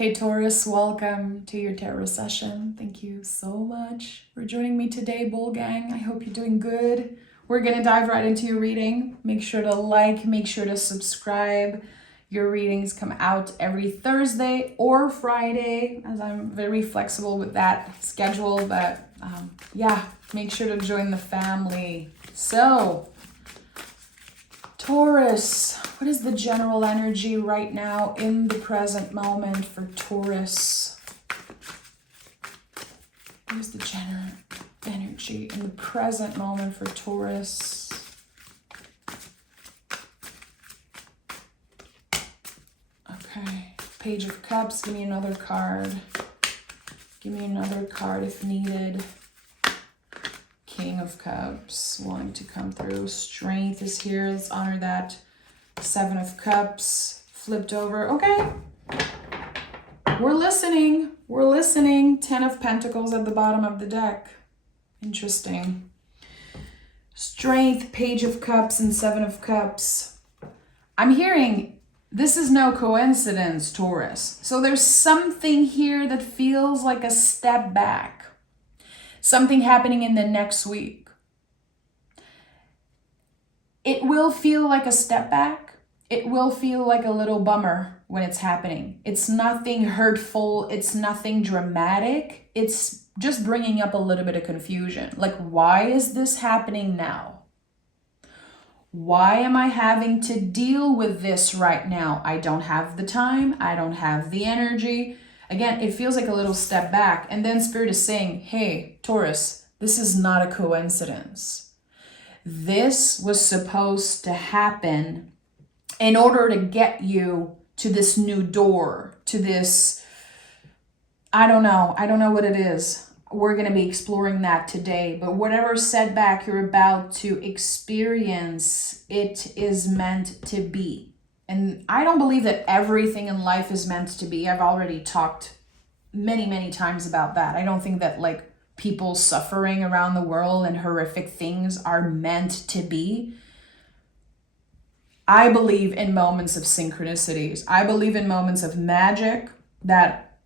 Hey Taurus, welcome to your tarot session. Thank you so much for joining me today, Bull Gang. I hope you're doing good. We're gonna dive right into your reading. Make sure to like, make sure to subscribe. Your readings come out every Thursday or Friday, as I'm very flexible with that schedule, but yeah, make sure to join the family. So, Taurus, what is the general energy right now in the present moment for Taurus? What is the general energy in the present moment for Taurus? Okay, Page of Cups, give me another card. Give me another card if needed. King of Cups wanting to come through. Strength is here. Let's honor that. Seven of Cups flipped over. Okay. We're listening. We're listening. 10 of Pentacles at the bottom of the deck. Interesting. Strength, Page of Cups, and Seven of Cups. I'm hearing this is no coincidence, Taurus. So there's something here that feels like a step back. Something happening in the next week. It will feel like a step back. It will feel like a little bummer when it's happening. It's nothing hurtful. It's nothing dramatic. It's just bringing up a little bit of confusion. Like, why is this happening now? Why am I having to deal with this right now? I don't have the time. I don't have the energy. Again, it feels like a little step back. And then Spirit is saying, hey, Taurus, this is not a coincidence. This was supposed to happen in order to get you to this new door, to this, I don't know what it is. We're going to be exploring that today. But whatever setback you're about to experience, it is meant to be. And I don't believe that everything in life is meant to be. I've already talked many times about that. I don't think that like people suffering around the world and horrific things are meant to be. I believe in moments of synchronicities. I believe in moments of magic that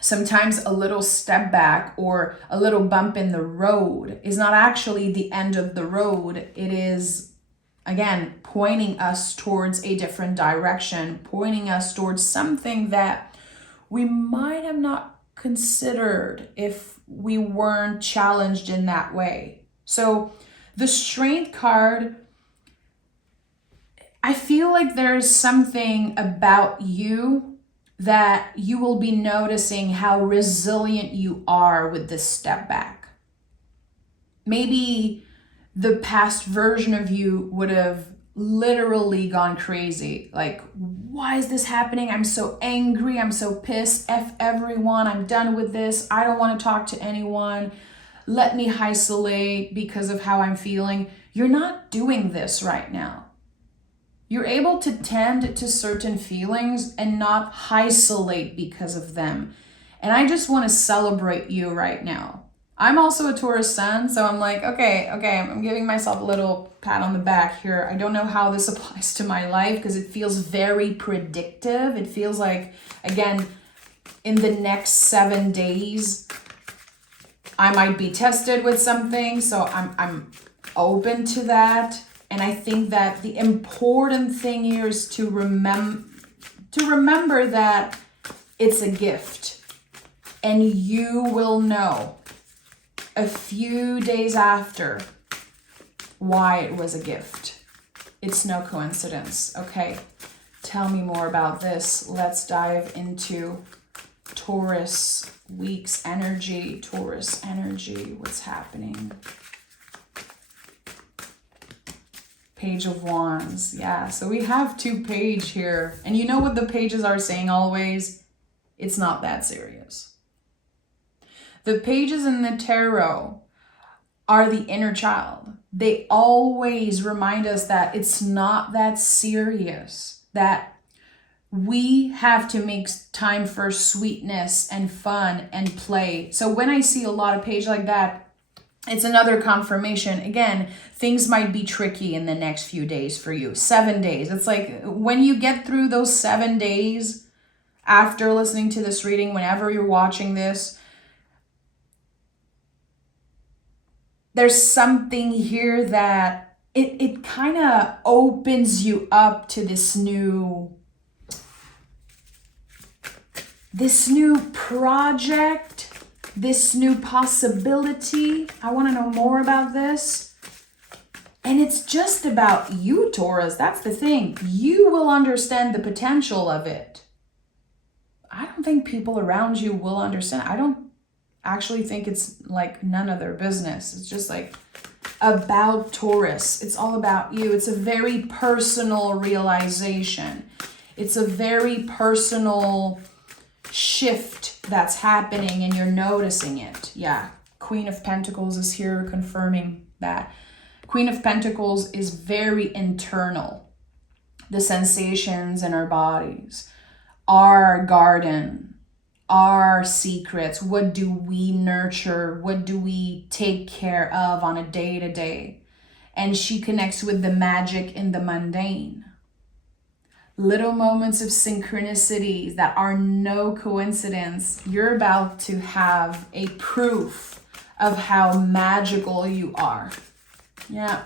sometimes a little step back or a little bump in the road is not actually the end of the road. It is, again, pointing us towards a different direction, pointing us towards something that we might have not considered if we weren't challenged in that way. So the Strength card, I feel like there's something about you that you will be noticing how resilient you are with this step back. Maybe the past version of you would have literally gone crazy. Like, why is this happening? I'm so angry. I'm so pissed. F everyone. I'm done with this. I don't want to talk to anyone. Let me isolate because of how I'm feeling. You're not doing this right now. You're able to tend to certain feelings and not isolate because of them. And I just want to celebrate you right now. I'm also a Taurus sun, so I'm like, okay, I'm giving myself a little pat on the back here. I don't know how this applies to my life because it feels very predictive. It feels like, again, in the next 7 days, I might be tested with something, so I'm open to that. And I think that the important thing here is to remember that it's a gift, and you will know a few days after why it was a gift. It's no coincidence. Okay, tell me more about this. Let's dive into Taurus week's energy. Taurus energy, what's happening? Page of Wands. Yeah, so we have 2 pages here. And you know what the pages are saying always? It's not that serious. The pages in the tarot are the inner child. They always remind us that it's not that serious, that we have to make time for sweetness and fun and play. So when I see a lot of pages like that, it's another confirmation. Again, things might be tricky in the next few days for you. 7 days. It's like when you get through those 7 days, after listening to this reading, whenever you're watching this, there's something here that it kind of opens you up to this new project, this new possibility. I want to know more about this. And it's just about you, Taurus. That's the thing. You will understand the potential of it. I don't think people around you will understand. I don't actually think it's like none of their business. It's just like about Taurus. It's all about you. It's a very personal realization. It's a very personal shift that's happening and you're noticing it. Yeah, Queen of Pentacles is here confirming that. Queen of Pentacles is very internal. The sensations in our bodies, our garden, our secrets. What do we nurture? What do we take care of on a day-to-day? And she connects with the magic in the mundane. Little moments of synchronicities that are no coincidence. You're about to have a proof of how magical you are. Yeah.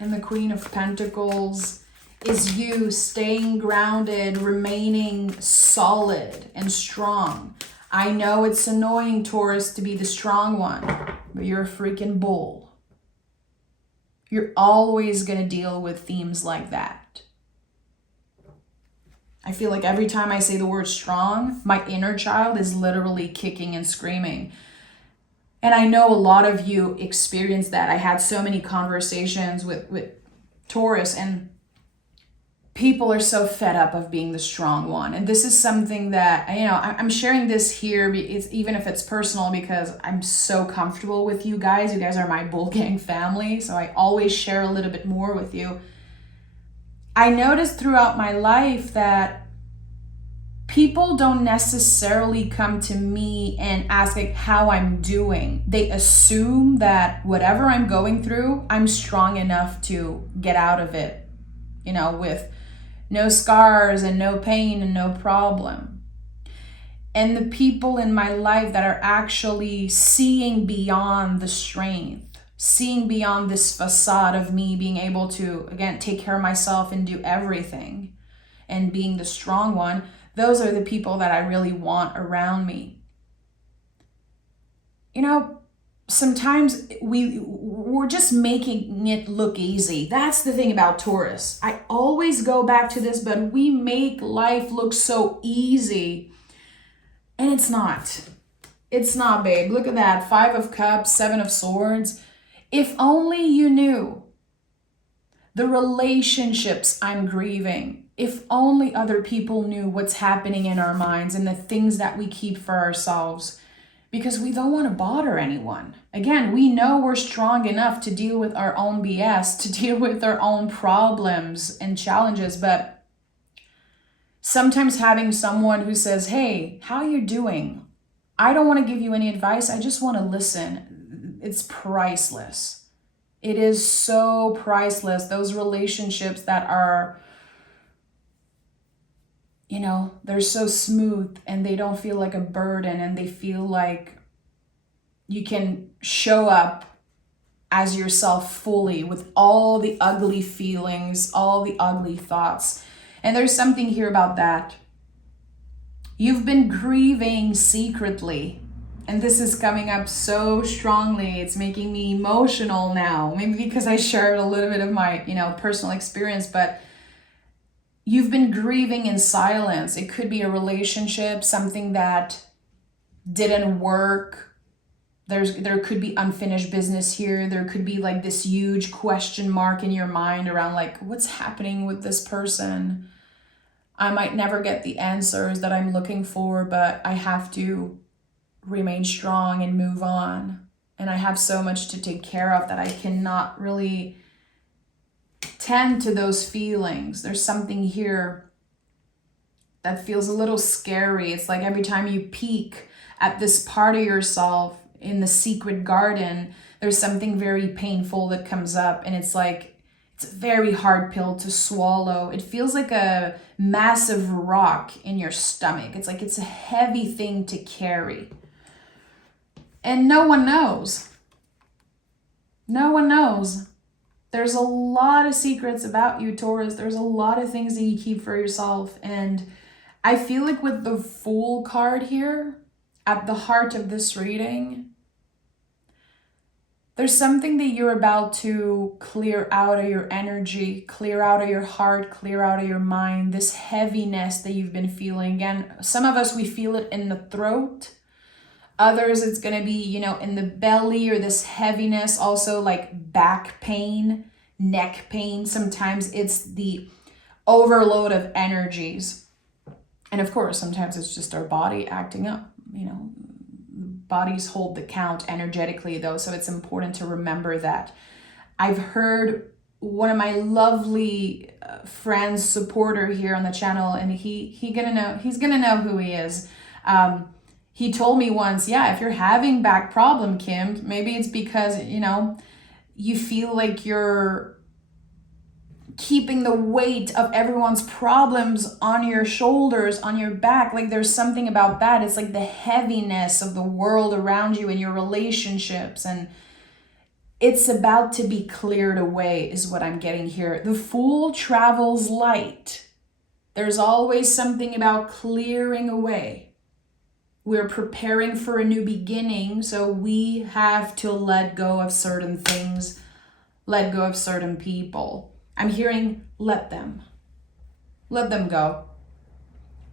And the Queen of Pentacles is you staying grounded, remaining solid and strong. I know it's annoying, Taurus, to be the strong one, but you're a freaking bull. You're always going to deal with themes like that. I feel like every time I say the word strong, my inner child is literally kicking and screaming. And I know a lot of you experience that. I had so many conversations with Taurus, and people are so fed up of being the strong one. And this is something that, I'm sharing this here, even if it's personal, because I'm so comfortable with you guys. You guys are my Bull Gang family, so I always share a little bit more with you. I noticed throughout my life that people don't necessarily come to me and ask like how I'm doing. They assume that whatever I'm going through, I'm strong enough to get out of it, with no scars and no pain and no problem. And the people in my life that are actually seeing beyond the strength, seeing beyond this facade of me being able to, again, take care of myself and do everything and being the strong one, those are the people that I really want around me. Sometimes we're just making it look easy. That's the thing about Taurus. I always go back to this, but we make life look so easy. And it's not. It's not, babe. Look at that. 5 of Cups, 7 of Swords. If only you knew the relationships I'm grieving. If only other people knew what's happening in our minds and the things that we keep for ourselves, because we don't want to bother anyone. Again, we know we're strong enough to deal with our own BS, to deal with our own problems and challenges, but sometimes having someone who says, hey, how you doing? I don't want to give you any advice. I just want to listen. It's priceless. It is so priceless. Those relationships that are, they're so smooth and they don't feel like a burden, and they feel like you can show up as yourself fully with all the ugly feelings, all the ugly thoughts. And there's something here about that. You've been grieving secretly, and this is coming up so strongly. It's making me emotional now, maybe because I shared a little bit of my, personal experience, but you've been grieving in silence. It could be a relationship, something that didn't work. There could be unfinished business here. There could be like this huge question mark in your mind around like, what's happening with this person? I might never get the answers that I'm looking for, but I have to remain strong and move on. And I have so much to take care of that I cannot really tend to those feelings. There's something here that feels a little scary. It's like every time you peek at this part of yourself in the secret garden, there's something very painful that comes up, and it's It's a very hard pill to swallow. It feels like a massive rock in your stomach. It's like it's a heavy thing to carry. And no one knows. No one knows. There's a lot of secrets about you, Taurus. There's a lot of things that you keep for yourself. And I feel like with the Fool card here, at the heart of this reading, there's something that you're about to clear out of your energy, clear out of your heart, clear out of your mind, this heaviness that you've been feeling. Again, some of us, we feel it in the throat. Others, it's going to be, you know, in the belly, or this heaviness, also like back pain, neck pain. Sometimes it's the overload of energies. And of course, sometimes it's just our body acting up, you know. Bodies hold the count energetically though, so it's important to remember that. I've heard one of my lovely friends, supporter here on the channel, and he's gonna know who he is. He told me once, yeah, if you're having back problem, Kim, maybe it's because, you know, you feel like you're keeping the weight of everyone's problems on your shoulders, on your back. Like there's something about that. It's like the heaviness of the world around you and your relationships. And it's about to be cleared away is what I'm getting here. The Fool travels light. There's always something about clearing away. We're preparing for a new beginning. So we have to let go of certain things, let go of certain people. I'm hearing, let them go.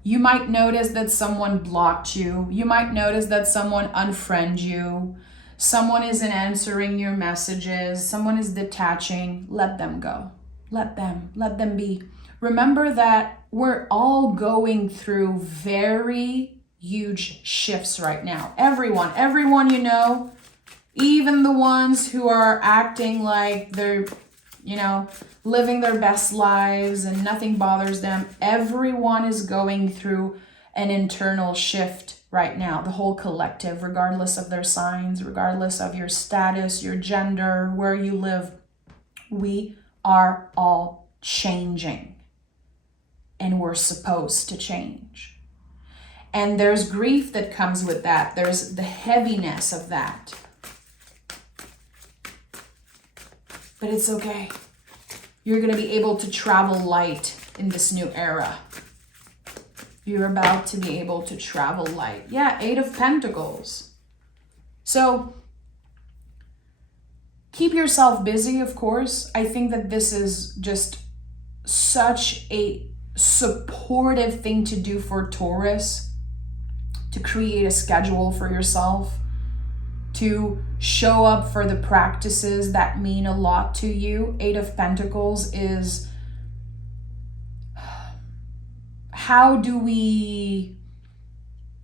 You might notice that someone blocked you. You might notice that someone unfriended you. Someone isn't answering your messages. Someone is detaching. Let them go. Let them be. Remember that we're all going through very huge shifts right now. Everyone you know, even the ones who are acting like they're, you know, living their best lives and nothing bothers them. Everyone is going through an internal shift right now. The whole collective, regardless of their signs, regardless of your status, your gender, where you live, we are all changing. And we're supposed to change. And there's grief that comes with that. There's the heaviness of that. But it's okay. You're going to be able to travel light in this new era. You're about to be able to travel light. Yeah, 8 of Pentacles. So keep yourself busy, of course. I think that this is just such a supportive thing to do for Taurus, to create a schedule for yourself, to show up for the practices that mean a lot to you. 8 of Pentacles is, how do we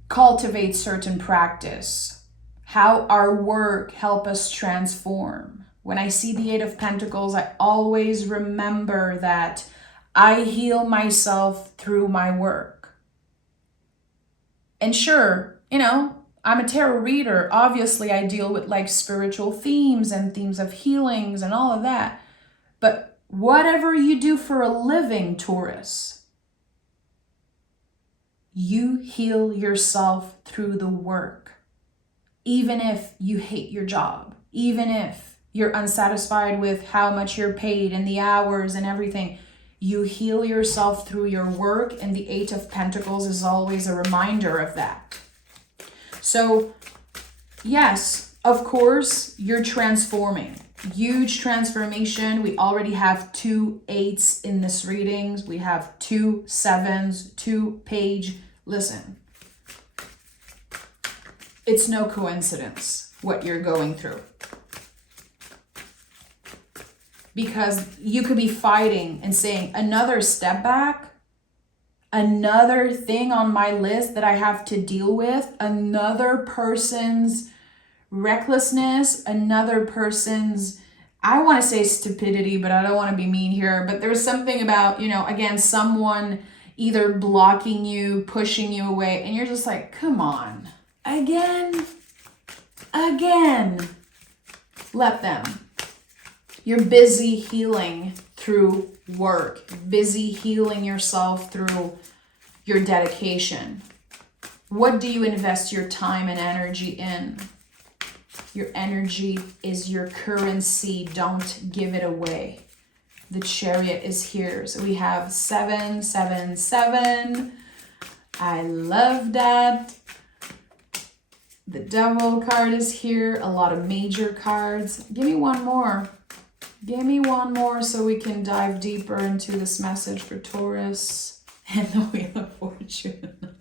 cultivate certain practice? How our work help us transform? When I see the 8 of Pentacles, I always remember that I heal myself through my work. And sure, you know, I'm a tarot reader. Obviously, I deal with like spiritual themes and themes of healings and all of that. But whatever you do for a living, Taurus, you heal yourself through the work. Even if you hate your job, even if you're unsatisfied with how much you're paid and the hours and everything, you heal yourself through your work. And the 8 of Pentacles is always a reminder of that. So yes, of course, you're transforming. Huge transformation. We already have 2 8s in this readings. We have 2 7s, 2 page. Listen, it's no coincidence what you're going through. Because you could be fighting and saying, another step back, another thing on my list that I have to deal with, another person's recklessness, another person's, I want to say stupidity, but I don't want to be mean here. But there's something about, you know, again, someone either blocking you, pushing you away, and you're just like, come on, again. Let them. You're busy healing through work, busy healing yourself through your dedication. What do you invest your time and energy in? Your energy is your currency. Don't give it away. The Chariot is here. So we have 777. I love that. The Devil card is here. A lot of major cards. Give me one more. Give me one more so we can dive deeper into this message for Taurus. And the Wheel of Fortune.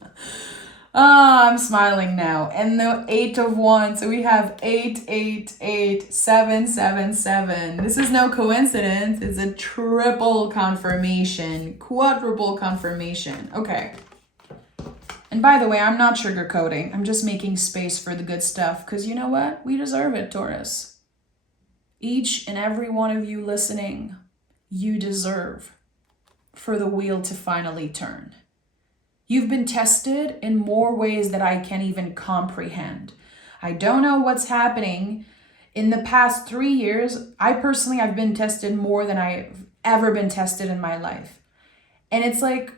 I'm smiling now. And the 8 of Wands. So we have 888-777. This is no coincidence. It's a triple confirmation. Quadruple confirmation. Okay. And by the way, I'm not sugarcoating. I'm just making space for the good stuff. Because you know what? We deserve it, Taurus. Each and every one of you listening, you deserve for the wheel to finally turn. You've been tested in more ways that I can't even comprehend. I don't know what's happening. In the past 3 years, I've been tested more than I've ever been tested in my life. And it's like,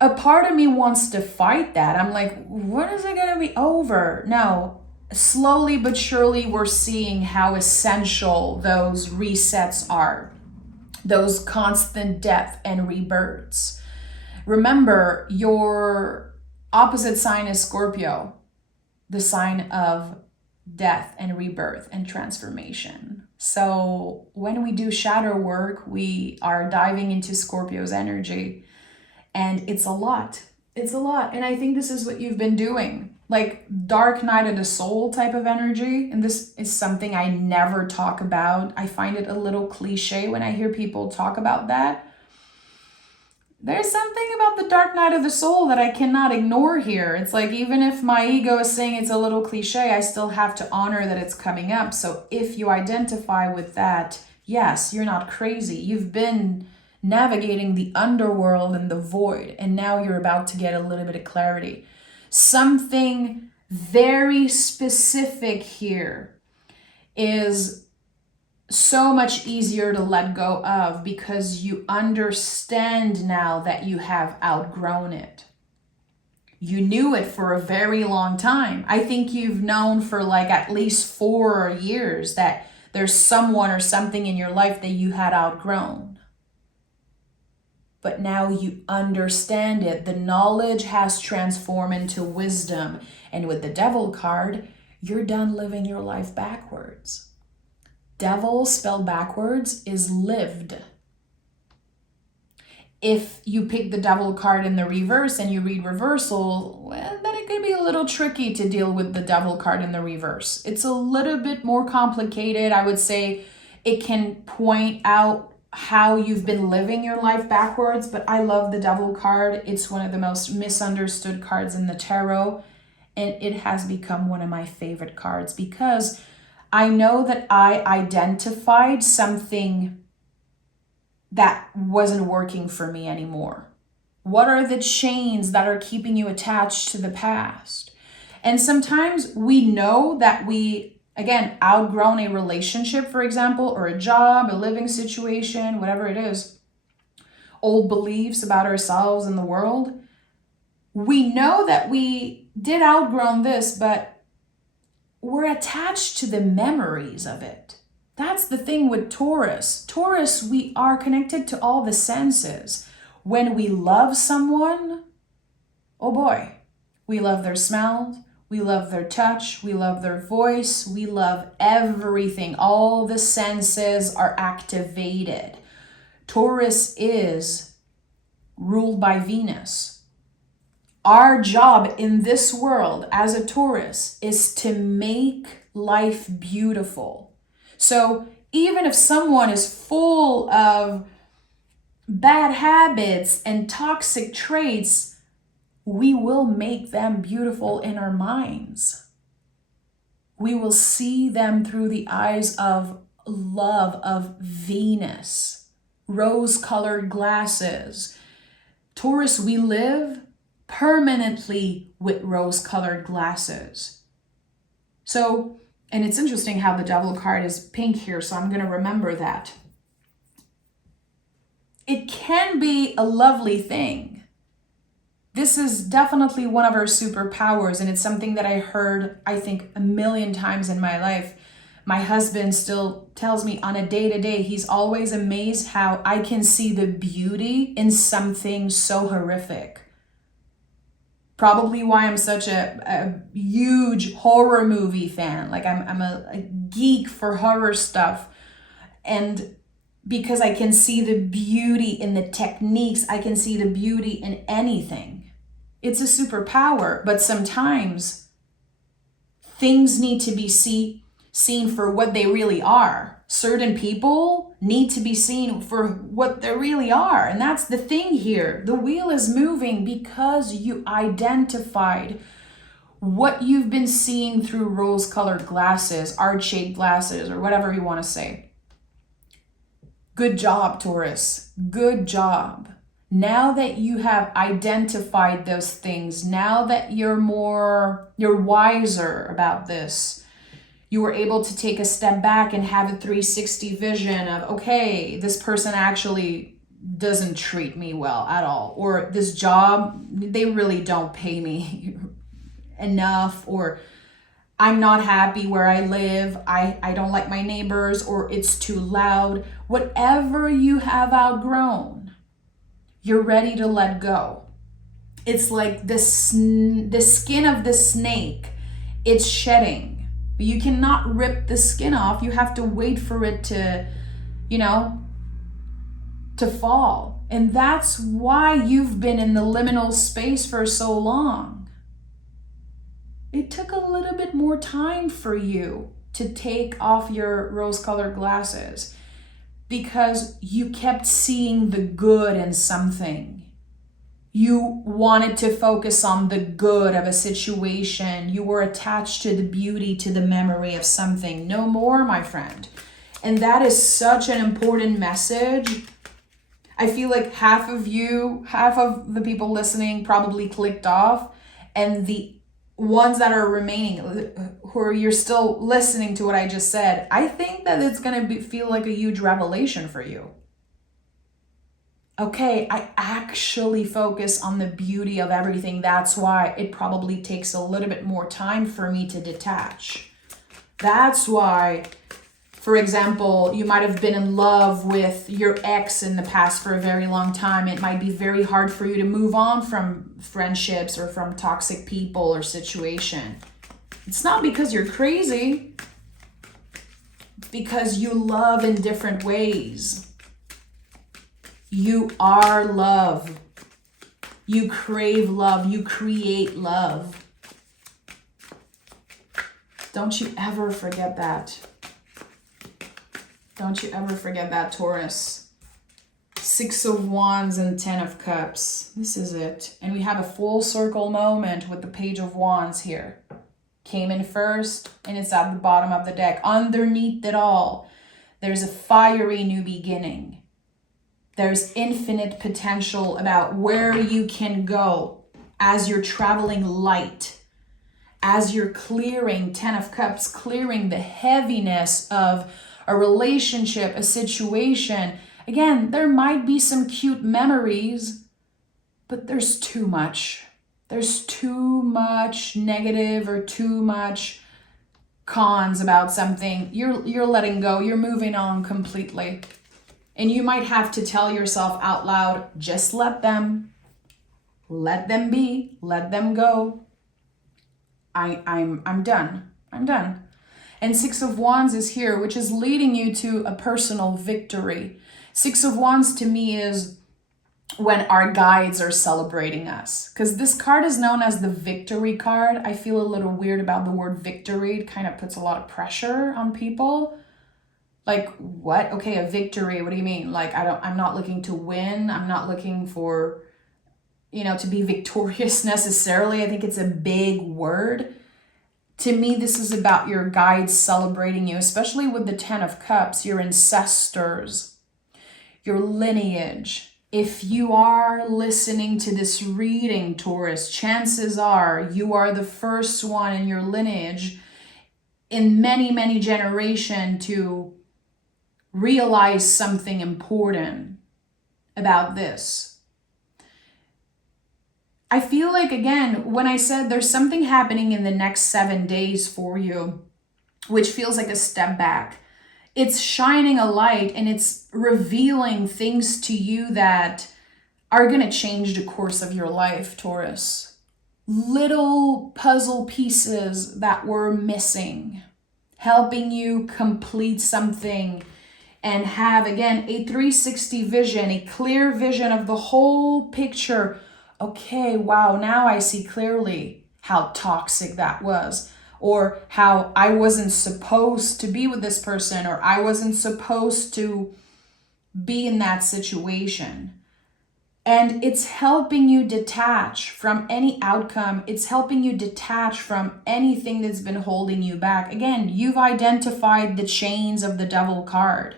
a part of me wants to fight that. I'm like, when is it going to be over? No, slowly but surely we're seeing how essential those resets are. Those constant death and rebirths. Remember, your opposite sign is Scorpio, the sign of death and rebirth and transformation. So when we do shadow work, we are diving into Scorpio's energy, and it's a lot. It's a lot. And I think this is what you've been doing, like dark night of the soul type of energy. And this is something I never talk about. I find it a little cliche when I hear people talk about that. There's something about the dark night of the soul that I cannot ignore here. It's like, even if my ego is saying it's a little cliche, I still have to honor that it's coming up. So if you identify with that, yes, you're not crazy. You've been navigating the underworld and the void, and now you're about to get a little bit of clarity. Something very specific here is so much easier to let go of because you understand now that you have outgrown it. You knew it for a very long time. I think you've known for like at least 4 years that there's someone or something in your life that you had outgrown. But now you understand it. The knowledge has transformed into wisdom. And with the Devil card, you're done living your life backwards. Devil spelled backwards is lived. If you pick the Devil card in the reverse and you read reversal, well, then it could be a little tricky to deal with the Devil card in the reverse. It's a little bit more complicated. I would say it can point out how you've been living your life backwards, but I love the Devil card. It's one of the most misunderstood cards in the tarot, and it has become one of my favorite cards because I know that I identified something that wasn't working for me anymore. What are the chains that are keeping you attached to the past? And sometimes we know that we, again, outgrown a relationship, for example, or a job, a living situation, whatever it is, old beliefs about ourselves and the world. We know that we did outgrown this, but we're attached to the memories of it. That's the thing with Taurus. Taurus, we are connected to all the senses. When we love someone, oh boy, we love their smell, we love their touch, we love their voice, we love everything. All the senses are activated. Taurus is ruled by Venus. Our job in this world as a Taurus is to make life beautiful. So even if someone is full of bad habits and toxic traits, we will make them beautiful in our minds. We will see them through the eyes of love, of Venus, rose-colored glasses. Taurus, we live permanently with rose-colored glasses. So, and it's interesting how the Devil card is pink here, so I'm going to remember that. it can be a lovely thing. This is definitely one of our superpowers, and it's something that I heard, I think, a million times in my life. My husband still tells me on a day-to-day, he's always amazed how I can see the beauty in something so horrific. Probably why I'm such a huge horror movie fan. Like I'm a geek for horror stuff. And because I can see the beauty in the techniques, I can see the beauty in anything. It's a superpower, but sometimes things need to be seen for what they really are. Certain people need to be seen for what they really are. And that's the thing here. The wheel is moving because you identified what you've been seeing through rose-colored glasses, art-shaped glasses, or whatever you want to say. Good job, Taurus. Good job. Now that you have identified those things, now that you're wiser about this, you were able to take a step back and have a 360 vision of, okay, this person actually doesn't treat me well at all, or this job, they really don't pay me enough, or I'm not happy where I live, I don't like my neighbors, or it's too loud. Whatever you have outgrown, you're ready to let go. It's like the skin of the snake, it's shedding. But you cannot rip the skin off. You have to wait for it to, to fall. And that's why you've been in the liminal space for so long. It took a little bit more time for you to take off your rose-colored glasses because you kept seeing the good in something. You wanted to focus on the good of a situation. You were attached to the beauty, to the memory of something. No more, my friend. And that is such an important message. I feel like half of the people listening probably clicked off, and the ones that are remaining, you're still listening to what I just said, I think that it's going to feel like a huge revelation for you. Okay, I actually focus on the beauty of everything. That's why it probably takes a little bit more time for me to detach. That's why, for example, you might have been in love with your ex in the past for a very long time. It might be very hard for you to move on from friendships or from toxic people or situation. It's not because you're crazy. It's because you love in different ways. You are love. You crave love. You create love. Don't you ever forget that. Don't you ever forget that, Taurus. 6 of Wands and 10 of Cups. This is it. And we have a full circle moment with the Page of Wands here. Came in first, and it's at the bottom of the deck. Underneath it all, there's a fiery new beginning. There's infinite potential about where you can go as you're traveling light, as you're clearing, 10 of Cups, clearing the heaviness of a relationship, a situation. Again, there might be some cute memories, but there's too much. There's too much negative or too much cons about something. You're letting go. You're moving on completely. And you might have to tell yourself out loud, just let them be, let them go. I'm done. I'm done. And 6 of Wands is here, which is leading you to a personal victory. 6 of Wands to me is when our guides are celebrating us. Because this card is known as the victory card. I feel a little weird about the word victory. It kind of puts a lot of pressure on people. Like, what? Okay, a victory. What do you mean? Like, I'm not looking to win. I'm not looking for, to be victorious necessarily. I think it's a big word. To me, this is about your guides celebrating you, especially with the 10 of Cups, your ancestors, your lineage. If you are listening to this reading, Taurus, chances are you are the first one in your lineage in many, many generations to realize something important. about this. I feel like, again, when I said there's something happening in the next 7 days for you, which feels like a step back, it's shining a light and it's revealing things to you that are going to change the course of your life, Taurus. Little puzzle pieces that were missing, helping you complete something and have, again, a 360 vision, a clear vision of the whole picture. Okay, wow, now I see clearly how toxic that was, or how I wasn't supposed to be with this person, or I wasn't supposed to be in that situation. And it's helping you detach from any outcome. It's helping you detach from anything that's been holding you back. Again, you've identified the chains of the devil card,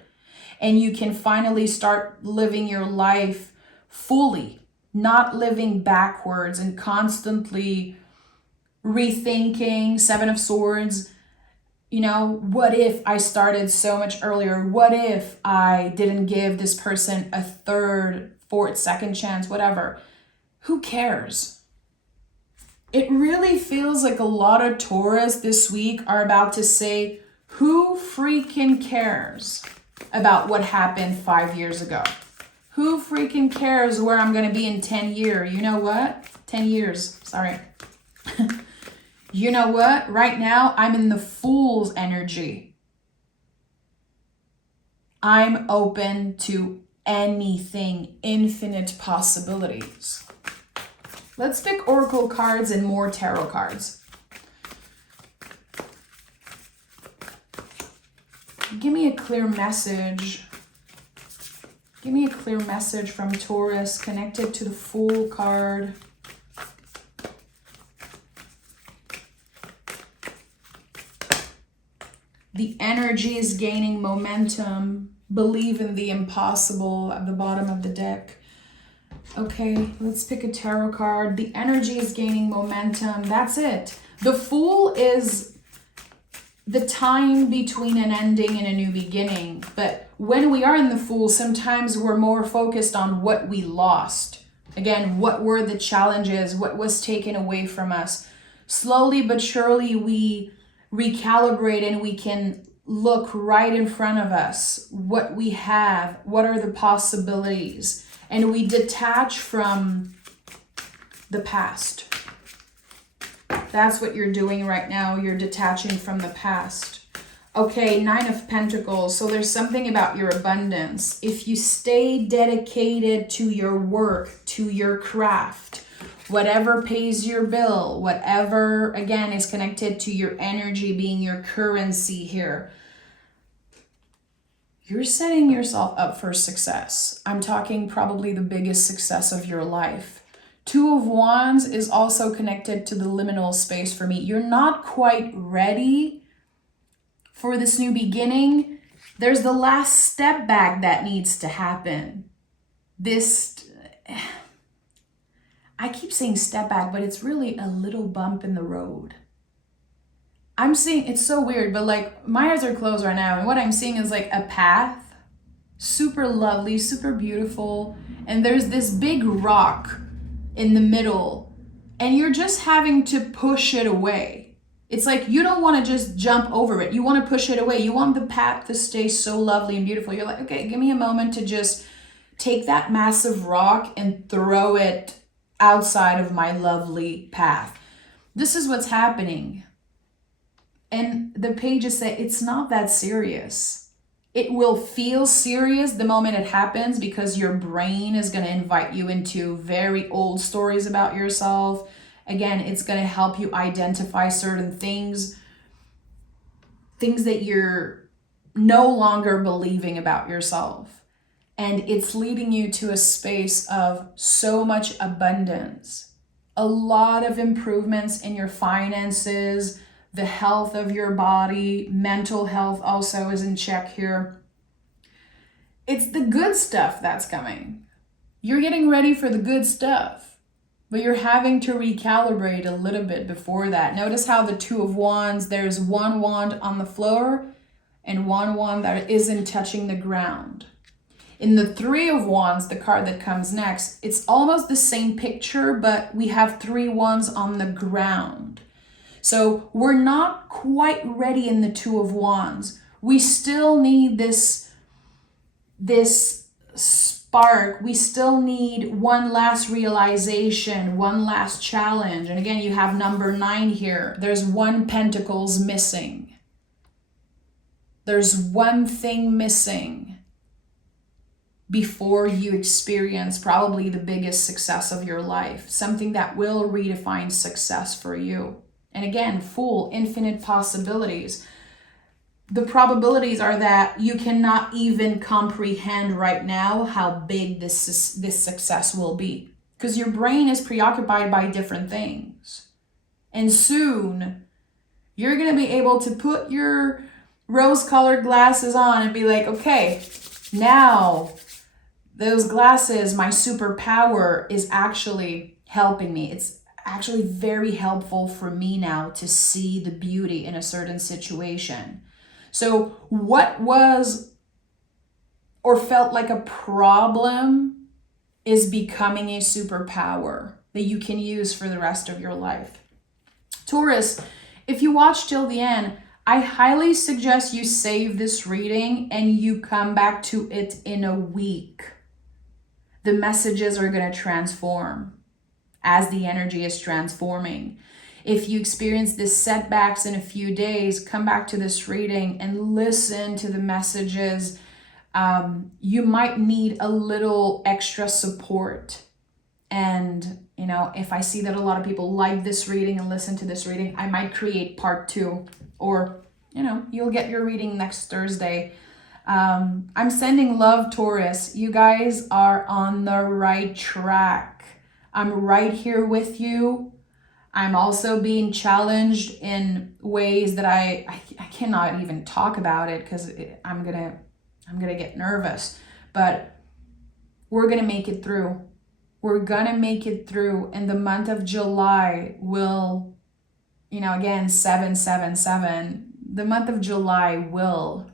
and you can finally start living your life fully, not living backwards and constantly rethinking. 7 of Swords. You know, what if I started so much earlier? What if I didn't give this person a third, fourth, second chance, whatever? Who cares? It really feels like a lot of Taurus this week are about to say, who freaking cares about what happened 5 years ago? Who freaking cares where I'm going to be in 10 years? You know what? 10 years, sorry. You know what? Right now, I'm in the Fool's energy. I'm open to anything, infinite possibilities. Let's pick Oracle cards and more tarot cards. Give me a clear message. Give me a clear message from Taurus connected to the Fool card. The energy is gaining momentum. Believe in the impossible at the bottom of the deck. Okay, let's pick a tarot card. The energy is gaining momentum. That's it. The Fool is the time between an ending and a new beginning. But when we are in the Fool, sometimes we're more focused on what we lost. Again, what were the challenges? What was taken away from us? Slowly but surely we recalibrate and we can look right in front of us what we have, what are the possibilities, and we detach from the past. That's what you're doing right now. You're detaching from the past. Okay, 9 of Pentacles. So there's something about your abundance. If you stay dedicated to your work, to your craft, whatever pays your bill, whatever, again, is connected to your energy being your currency here, you're setting yourself up for success. I'm talking probably the biggest success of your life. 2 of Wands is also connected to the liminal space for me. You're not quite ready for this new beginning. There's the last step back that needs to happen. I keep saying step back, but it's really a little bump in the road. I'm seeing, it's so weird, but like my eyes are closed right now, and what I'm seeing is like a path, super lovely, super beautiful, and there's this big rock in the middle, and you're just having to push it away. It's like you don't want to just jump over it. You want to push it away. You want the path to stay so lovely and beautiful. You're like, okay, give me a moment to just take that massive rock and throw it outside of my lovely path. This is what's happening. And the pages say it's not that serious. It will feel serious the moment it happens because your brain is going to invite you into very old stories about yourself. Again, it's going to help you identify certain things that you're no longer believing about yourself. And it's leading you to a space of so much abundance, a lot of improvements in your finances, the health of your body, mental health also is in check here. It's the good stuff that's coming. You're getting ready for the good stuff, but you're having to recalibrate a little bit before that. Notice how the 2 of Wands, there's 1 wand on the floor and 1 wand that isn't touching the ground. In the Three of Wands, the card that comes next, it's almost the same picture, but we have 3 wands on the ground. So we're not quite ready in the Two of Wands. We still need this spark. We still need one last realization, one last challenge. And again, you have number 9 here. There's 1 pentacles missing. There's one thing missing before you experience probably the biggest success of your life, something that will redefine success for you. And again, Fool, infinite possibilities. The probabilities are that you cannot even comprehend right now how big this success will be, because your brain is preoccupied by different things. And soon you're going to be able to put your rose-colored glasses on and be like, okay, now those glasses, my superpower, is actually helping me. It's actually very helpful for me now to see the beauty in a certain situation. So what was or felt like a problem is becoming a superpower that you can use for the rest of your life. Taurus, if you watch till the end, I highly suggest you save this reading and you come back to it in a week. The messages are going to transform as the energy is transforming. If you experience this setbacks in a few days, come back to this reading and listen to the messages. You might need a little extra support. And, you know, if I see that a lot of people like this reading and listen to this reading, I might create part 2. Or, you know, you'll get your reading next Thursday. I'm sending love, Taurus. You guys are on the right track. I'm right here with you. I'm also being challenged in ways that I cannot even talk about it because I'm gonna get nervous. But we're gonna make it through. We're gonna make it through. And the month of July will, you know, again, 777. The month of July will,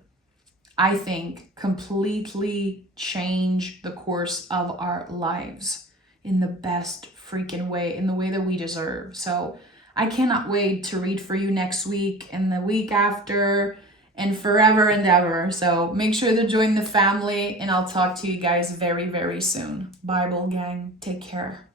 I think, completely change the course of our lives in the best freaking way, in the way that we deserve. So I cannot wait to read for you next week and the week after and forever and ever. So make sure to join the family, and I'll talk to you guys very, very soon. Bible gang, take care.